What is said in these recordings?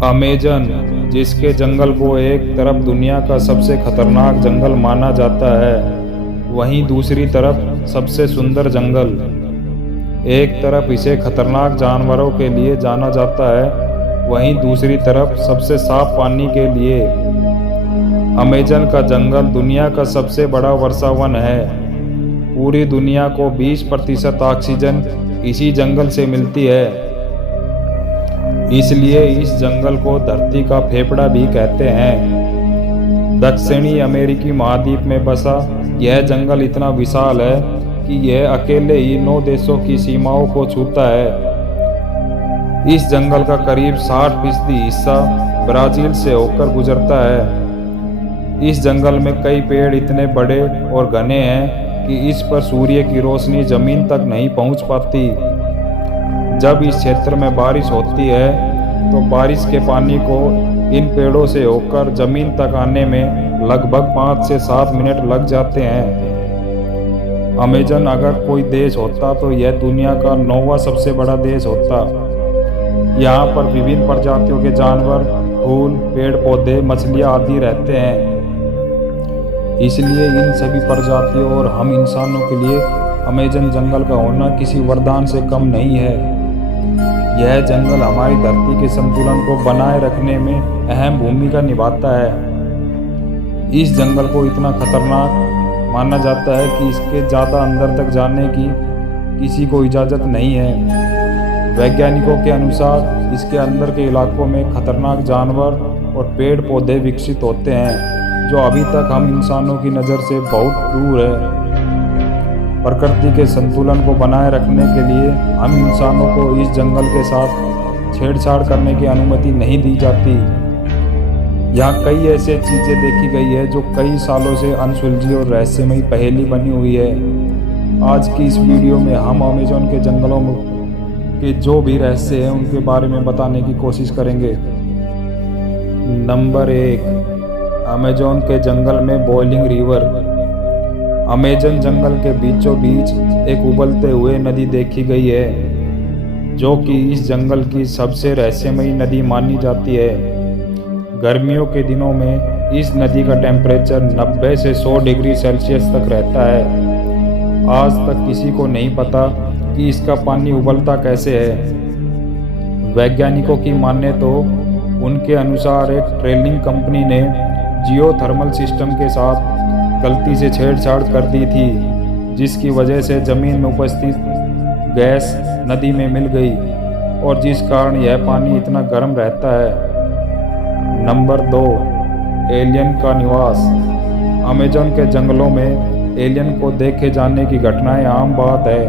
Amazon, जिसके जंगल को एक तरफ दुनिया का सबसे खतरनाक जंगल माना जाता है, वहीं दूसरी तरफ सबसे सुंदर जंगल। एक तरफ इसे खतरनाक जानवरों के लिए जाना जाता है, वहीं दूसरी तरफ सबसे साफ पानी के लिए। अमेजन का जंगल दुनिया का सबसे बड़ा वर्षावन है। पूरी दुनिया को 20% ऑक्सीजन इसी जंगल से मिलती है। इसलिए इस जंगल को धरती का फेफड़ा भी कहते हैं। दक्षिणी अमेरिकी महाद्वीप में बसा यह जंगल इतना विशाल है कि यह अकेले ही 9 देशों की सीमाओं को छूता है। इस जंगल का करीब 60% हिस्सा ब्राजील से होकर गुजरता है। इस जंगल में कई पेड़ इतने बड़े और घने हैं कि इस पर सूर्य की रोशनी जमीन तक नहीं पहुंच पाती। जब इस क्षेत्र में बारिश होती है तो बारिश के पानी को इन पेड़ों से होकर जमीन तक आने में लगभग 5 से 7 मिनट लग जाते हैं। अमेजन अगर कोई देश होता तो यह दुनिया का 9वां सबसे बड़ा देश होता। यहाँ पर विभिन्न प्रजातियों के जानवर, फूल, पेड़ पौधे, मछलियाँ आदि रहते हैं। इसलिए इन सभी प्रजातियों और हम इंसानों के लिए अमेजन जंगल का होना किसी वरदान से कम नहीं है। यह जंगल हमारी धरती के संतुलन को बनाए रखने में अहम भूमिका निभाता है। इस जंगल को इतना खतरनाक माना जाता है कि इसके ज़्यादा अंदर तक जाने की किसी को इजाज़त नहीं है। वैज्ञानिकों के अनुसार इसके अंदर के इलाकों में खतरनाक जानवर और पेड़ पौधे विकसित होते हैं जो अभी तक हम इंसानों की नज़र से बहुत दूर है। प्रकृति के संतुलन को बनाए रखने के लिए हम इंसानों को इस जंगल के साथ छेड़छाड़ करने की अनुमति नहीं दी जाती। यहाँ कई ऐसी चीज़ें देखी गई है जो कई सालों से अनसुलझी और रहस्यमयी पहेली बनी हुई है। आज की इस वीडियो में हम अमेजन के जंगलों के जो भी रहस्य हैं उनके बारे में बताने की कोशिश करेंगे। नंबर 1, अमेजन के जंगल में बॉइलिंग रिवर। अमेजन जंगल के बीचों बीच एक उबलते हुए नदी देखी गई है जो कि इस जंगल की सबसे रहस्यमयी नदी मानी जाती है। गर्मियों के दिनों में इस नदी का टेम्परेचर 90 से 100 डिग्री सेल्सियस तक रहता है। आज तक किसी को नहीं पता कि इसका पानी उबलता कैसे है। वैज्ञानिकों की माने तो उनके अनुसार एक ड्रिलिंग कंपनी ने जियोथर्मल सिस्टम के साथ गलती से छेड़छाड़ कर दी थी, जिसकी वजह से ज़मीन में उपस्थित गैस नदी में मिल गई और जिस कारण यह पानी इतना गर्म रहता है। नंबर 2, एलियन का निवास। अमेजन के जंगलों में एलियन को देखे जाने की घटनाएं आम बात है।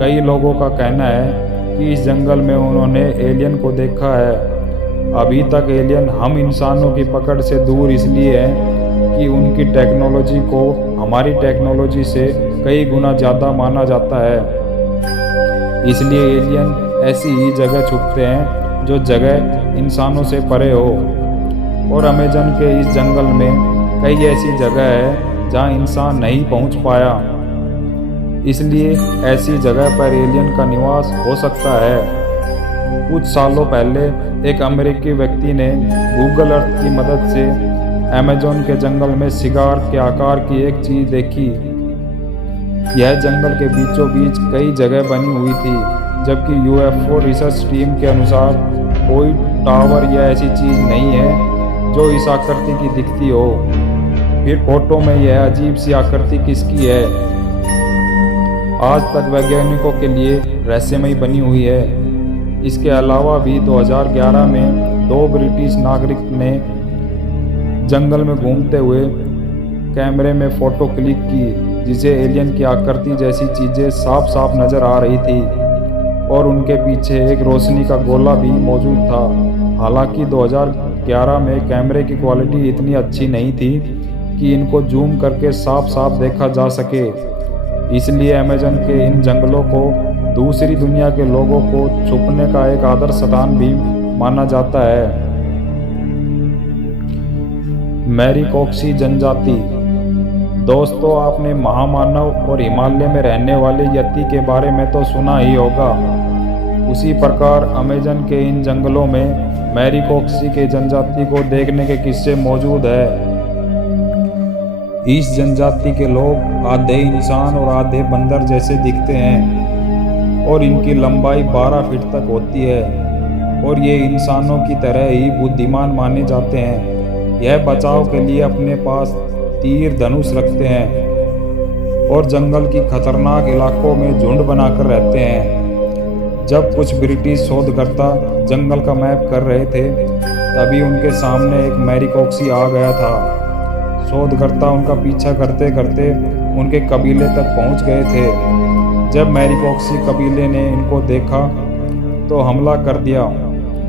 कई लोगों का कहना है कि इस जंगल में उन्होंने एलियन को देखा है। अभी तक एलियन हम इंसानों की पकड़ से दूर इसलिए है कि उनकी टेक्नोलॉजी को हमारी टेक्नोलॉजी से कई गुना ज़्यादा माना जाता है। इसलिए एलियन ऐसी ही जगह छुपते हैं जो जगह इंसानों से परे हो। और अमेजन के इस जंगल में कई ऐसी जगह है जहां इंसान नहीं पहुंच पाया। इसलिए ऐसी जगह पर एलियन का निवास हो सकता है। कुछ सालों पहले एक अमेरिकी व्यक्ति ने गूगल अर्थ की मदद से अमेजन के जंगल में सिगार के आकार की एक चीज़ देखी। यह जंगल के बीचों बीच कई जगह बनी हुई थी, जबकि यूएफओ रिसर्च टीम के अनुसार कोई टावर या ऐसी चीज़ नहीं है जो इस आकृति की दिखती हो। फिर फोटो में यह अजीब सी आकृति किसकी है, आज तक वैज्ञानिकों के लिए रहस्यमयी बनी हुई है। इसके अलावा भी 2011 में 2 ब्रिटिश नागरिक ने जंगल में घूमते हुए कैमरे में फ़ोटो क्लिक की, जिसे एलियन की आकृति जैसी चीज़ें साफ साफ नज़र आ रही थी और उनके पीछे एक रोशनी का गोला भी मौजूद था। हालांकि 2011 में कैमरे की क्वालिटी इतनी अच्छी नहीं थी कि इनको जूम करके साफ साफ देखा जा सके। इसलिए अमेजन के इन जंगलों को दूसरी दुनिया के लोगों को छुपने का एक आदर्श स्थान भी माना जाता है। मैरीकॉक्सी जनजाति। दोस्तों, आपने महामानव और हिमालय में रहने वाले यति के बारे में तो सुना ही होगा। उसी प्रकार अमेजन के इन जंगलों में मैरीकोक्सी के जनजाति को देखने के किस्से मौजूद है। इस जनजाति के लोग आधे इंसान और आधे बंदर जैसे दिखते हैं और इनकी लंबाई 12 फीट तक होती है और ये इंसानों की तरह ही बुद्धिमान माने जाते हैं। यह बचाव के लिए अपने पास तीर धनुष रखते हैं और जंगल की खतरनाक इलाकों में झुंड बनाकर रहते हैं। जब कुछ ब्रिटिश शोधकर्ता जंगल का मैप कर रहे थे तभी उनके सामने एक मैरीकोक्सी आ गया था। शोधकर्ता उनका पीछा करते करते उनके कबीले तक पहुंच गए थे। जब मैरीकोक्सी कबीले ने इनको देखा तो हमला कर दिया,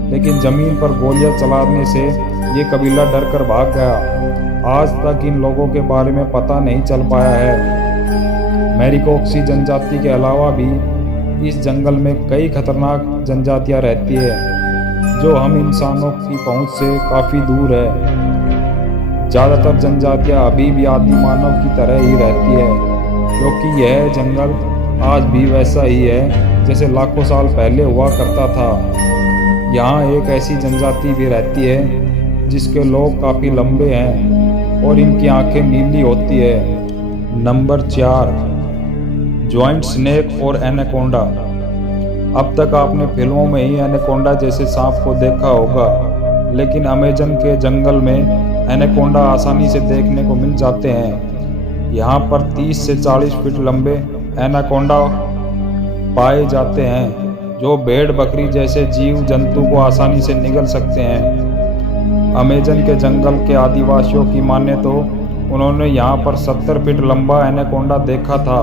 लेकिन ज़मीन पर गोलियां चलाने से ये कबीला डर कर भाग गया। आज तक इन लोगों के बारे में पता नहीं चल पाया है। मैरीकोक्सी जनजाति के अलावा भी इस जंगल में कई खतरनाक जनजातियां रहती है जो हम इंसानों की पहुंच से काफ़ी दूर है। ज़्यादातर जनजातियां अभी भी आदि मानव की तरह ही रहती है, क्योंकि यह जंगल आज भी वैसा ही है जैसे लाखों साल पहले हुआ करता था। यहाँ एक ऐसी जनजाति भी रहती है जिसके लोग काफ़ी लंबे हैं और इनकी आंखें नीली होती है। नंबर 4, जॉइंट स्नेक और एनाकोंडा। अब तक आपने फिल्मों में ही एनाकोंडा जैसे सांप को देखा होगा, लेकिन अमेजन के जंगल में एनाकोंडा आसानी से देखने को मिल जाते हैं। यहाँ पर 30 से 40 फीट लंबे एनाकोंडा पाए जाते हैं जो भेड़ बकरी जैसे जीव जंतु को आसानी से निगल सकते हैं। अमेजन के जंगल के आदिवासियों की माने तो उन्होंने यहाँ पर 70 फीट लंबा एनाकोंडा देखा था।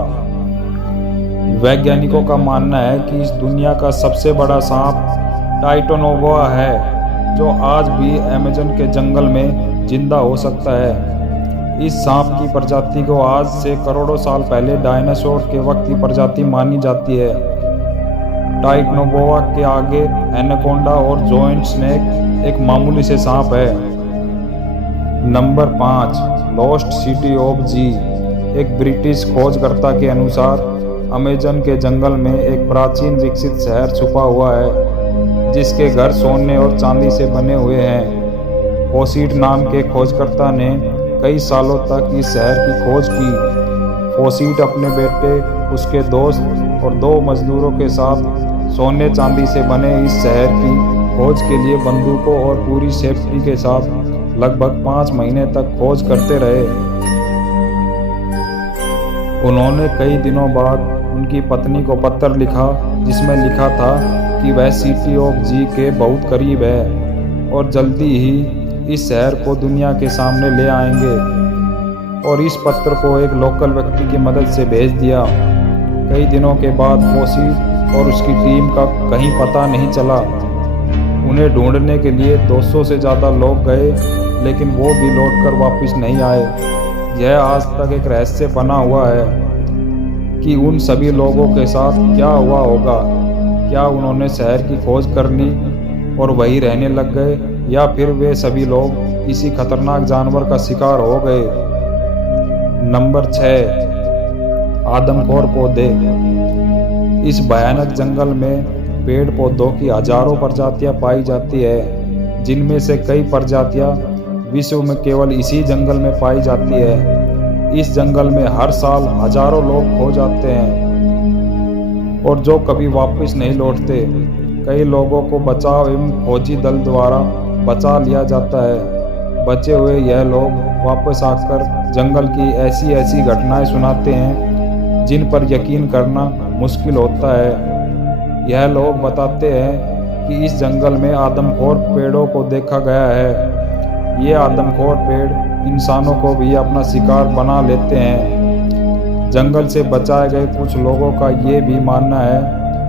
वैज्ञानिकों का मानना है कि इस दुनिया का सबसे बड़ा सांप टाइटोनोबोआ है जो आज भी अमेजन के जंगल में जिंदा हो सकता है। इस सांप की प्रजाति को आज से करोड़ों साल पहले डायनासोर के वक्त की प्रजाति मानी जाती है। टाइटोनोबोआ के आगे एनाकोंडा और जॉइंट स्नेक एक मामूली से सांप है। नंबर 5, लॉस्ट सिटी ऑफ जी। एक ब्रिटिश खोजकर्ता के अनुसार अमेजन के जंगल में एक प्राचीन विकसित शहर छुपा हुआ है जिसके घर सोने और चांदी से बने हुए हैं। फोसीट नाम के खोजकर्ता ने कई सालों तक इस शहर की खोज की। फोसीट अपने बेटे, उसके दोस्त और 2 मजदूरों के साथ सोने चांदी से बने इस शहर की खोज के लिए बंदूकों और पूरी सेफ्टी के साथ लगभग 5 महीने तक खोज करते रहे। उन्होंने कई दिनों बाद उनकी पत्नी को पत्र लिखा जिसमें लिखा था कि वह सिटी ऑफ जी के बहुत करीब है और जल्दी ही इस शहर को दुनिया के सामने ले आएंगे, और इस पत्र को एक लोकल व्यक्ति की मदद से भेज दिया। कई दिनों के बाद फोसीट और उसकी टीम का कहीं पता नहीं चला। उन्हें ढूंढने के लिए 200 से ज़्यादा लोग गए, लेकिन वो भी लौटकर वापस नहीं आए। यह आज तक एक रहस्य बना हुआ है कि उन सभी लोगों के साथ क्या हुआ होगा। क्या उन्होंने शहर की खोज कर ली और वहीं रहने लग गए, या फिर वे सभी लोग किसी खतरनाक जानवर का शिकार हो गए। नंबर 6, आदमखोर पौधे। इस भयानक जंगल में पेड़ पौधों की हजारों प्रजातियां पाई जाती है, जिनमें से कई प्रजातियां विश्व में केवल इसी जंगल में पाई जाती है। इस जंगल में हर साल हजारों लोग खो जाते हैं और जो कभी वापस नहीं लौटते। कई लोगों को बचाव एवं खोजी दल द्वारा बचा लिया जाता है। बचे हुए यह लोग वापस आकर जंगल की ऐसी घटनाएं सुनाते हैं जिन पर यकीन करना मुश्किल होता है। यह लोग बताते हैं कि इस जंगल में आदमखोर पेड़ों को देखा गया है। ये आदमखोर पेड़ इंसानों को भी अपना शिकार बना लेते हैं। जंगल से बचाए गए कुछ लोगों का ये भी मानना है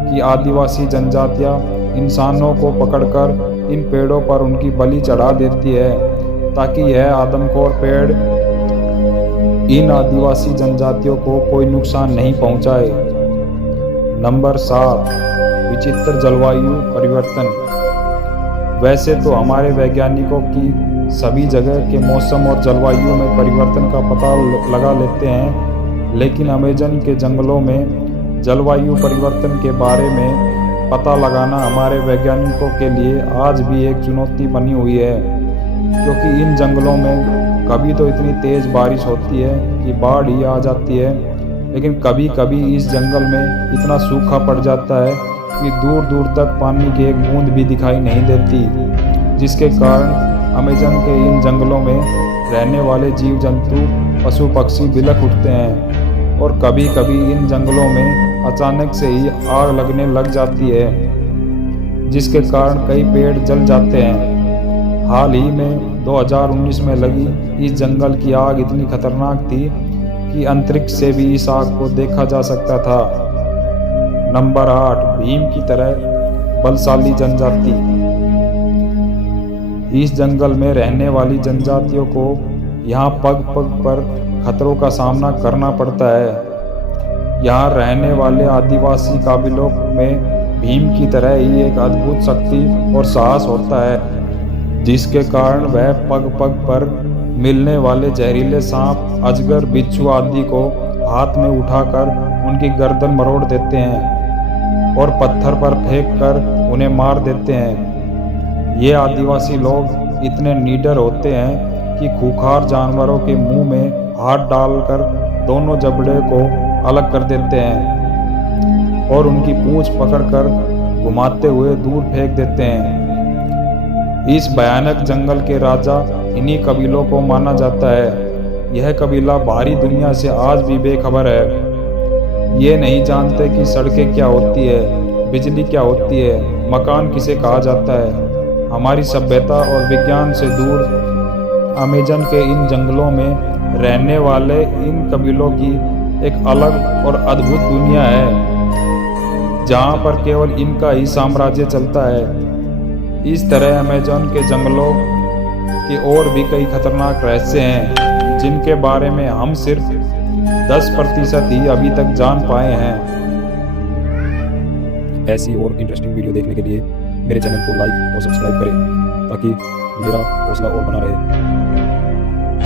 कि आदिवासी जनजातियां इंसानों को पकड़कर इन पेड़ों पर उनकी बलि चढ़ा देती है ताकि यह आदमखोर पेड़ इन आदिवासी जनजातियों को कोई नुकसान नहीं पहुंचाए। नंबर 7, विचित्र जलवायु परिवर्तन। वैसे तो हमारे वैज्ञानिकों की सभी जगह के मौसम और जलवायु में परिवर्तन का पता लगा लेते हैं, लेकिन अमेजन के जंगलों में जलवायु परिवर्तन के बारे में पता लगाना हमारे वैज्ञानिकों के लिए आज भी एक चुनौती बनी हुई है, क्योंकि इन जंगलों में कभी तो इतनी तेज़ बारिश होती है कि बाढ़ ही आ जाती है, लेकिन कभी कभी इस जंगल में इतना सूखा पड़ जाता है कि दूर दूर तक पानी की एक बूंद भी दिखाई नहीं देती, जिसके कारण अमेज़न के इन जंगलों में रहने वाले जीव जंतु पशु पक्षी बिलख उठते हैं। और कभी कभी इन जंगलों में अचानक से ही आग लगने लग जाती है, जिसके कारण कई पेड़ जल जाते हैं। हाल ही में 2019 में लगी इस जंगल की आग इतनी खतरनाक थी कि अंतरिक्ष से भी इस आग को देखा जा सकता था। नंबर 8, भीम की तरह बलशाली जनजाति। इस जंगल में रहने वाली जनजातियों को यहाँ पग पग पर खतरों का सामना करना पड़ता है। यहाँ रहने वाले आदिवासी काबिलों में भीम की तरह ही एक अद्भुत शक्ति और साहस होता है, जिसके कारण वह पग पग पर मिलने वाले जहरीले सांप, अजगर, बिच्छू आदि को हाथ में उठाकर उनकी गर्दन मरोड़ देते हैं और पत्थर पर फेंक कर उन्हें मार देते हैं। ये आदिवासी लोग इतने निडर होते हैं कि खूंखार जानवरों के मुंह में हाथ डालकर दोनों जबड़े को अलग कर देते हैं और उनकी पूंछ पकड़कर घुमाते हुए दूर फेंक देते हैं। इस भयानक जंगल के राजा इन्हीं कबीलों को माना जाता है। यह कबीला बाहरी दुनिया से आज भी बेखबर है। ये नहीं जानते कि सड़कें क्या होती है, बिजली क्या होती है, मकान किसे कहा जाता है। हमारी सभ्यता और विज्ञान से दूर अमेज़न के इन जंगलों में रहने वाले इन कबीलों की एक अलग और अद्भुत दुनिया है, जहाँ पर केवल इनका ही साम्राज्य चलता है। इस तरह अमेज़न के जंगलों के और भी कई खतरनाक रहस्य हैं, जिनके बारे में हम सिर्फ 10% ही अभी तक जान पाए हैं। ऐसी और इंटरेस्टिंग वीडियो देखने के लिए मेरे चैनल को लाइक और सब्सक्राइब करें, ताकि मेरा हौसला और बना रहे।